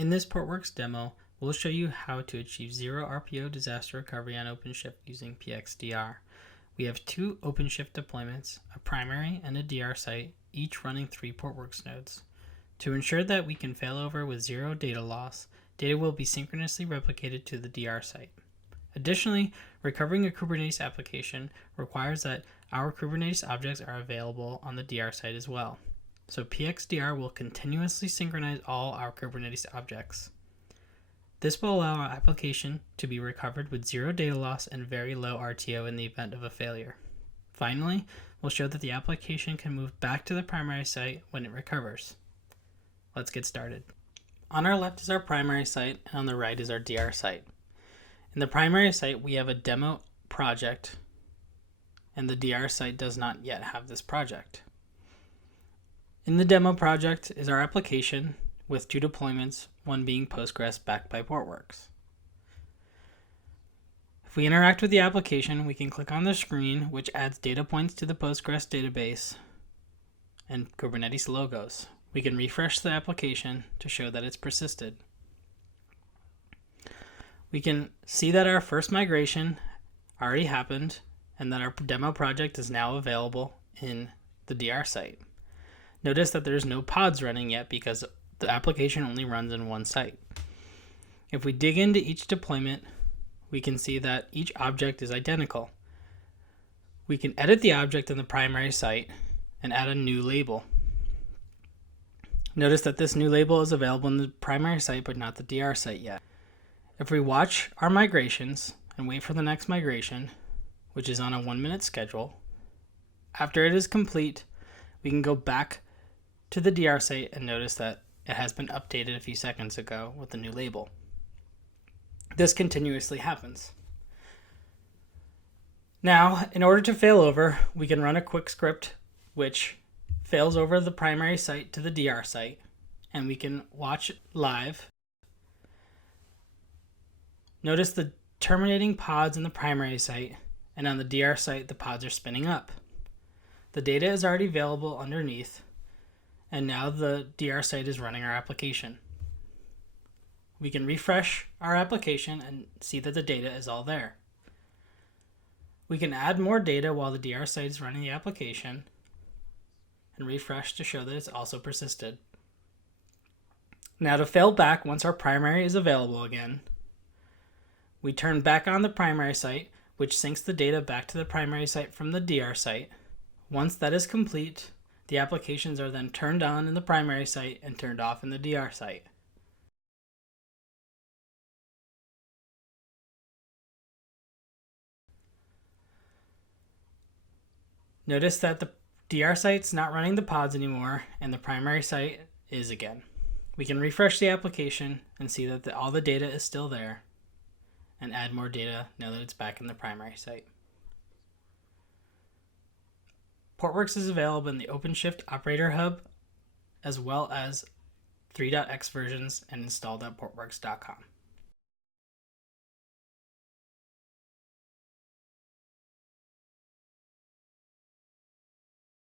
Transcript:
In this Portworx demo, we'll show you how to achieve zero RPO disaster recovery on Openshift using PXDR. We have two Openshift deployments, a primary and a DR site, each running 3 Portworx nodes. To ensure that we can failover with zero data loss, data will be synchronously replicated to the DR site. Additionally, recovering a Kubernetes application requires that our Kubernetes objects are available on the DR site as well. So PXDR will continuously synchronize all our Kubernetes objects. This will allow our application to be recovered with zero data loss and very low RTO in the event of a failure. Finally, we'll show that the application can move back to the primary site when it recovers. Let's get started. On our left is our primary site, and on the right is our DR site. In the primary site, we have a demo project, and the DR site does not yet have this project. In the demo project is our application with 2 deployments, one being Postgres backed by Portworx. If we interact with the application, we can click on the screen, which adds data points to the Postgres database and Kubernetes logos. We can refresh the application to show that it's persisted. We can see that our first migration already happened and that our demo project is now available in the DR site. Notice that there's no pods running yet because the application only runs in one site. If we dig into each deployment, we can see that each object is identical. We can edit the object in the primary site and add a new label. Notice that this new label is available in the primary site but not the DR site yet. If we watch our migrations and wait for the next migration, which is on a 1-minute schedule, after it is complete, we can go back to the DR site and notice that it has been updated a few seconds ago with the new label. This continuously happens. Now, in order to fail over, we can run a quick script which fails over the primary site to the DR site, and we can watch live. Notice the terminating pods in the primary site, and on the DR site, the pods are spinning up. The data is already available underneath, and now the DR site is running our application. We can refresh our application and see that the data is all there. We can add more data while the DR site is running the application and refresh to show that it's also persisted. Now to fail back once our primary is available again, we turn back on the primary site, which syncs the data back to the primary site from the DR site. Once that is complete, the applications are then turned on in the primary site and turned off in the DR site. Notice that the DR site's not running the pods anymore, and the primary site is again. We can refresh the application and see that all the data is still there, and add more data now that it's back in the primary site. Portworx is available in the Openshift Operator Hub, as well as 3.x versions and installed at portworx.com.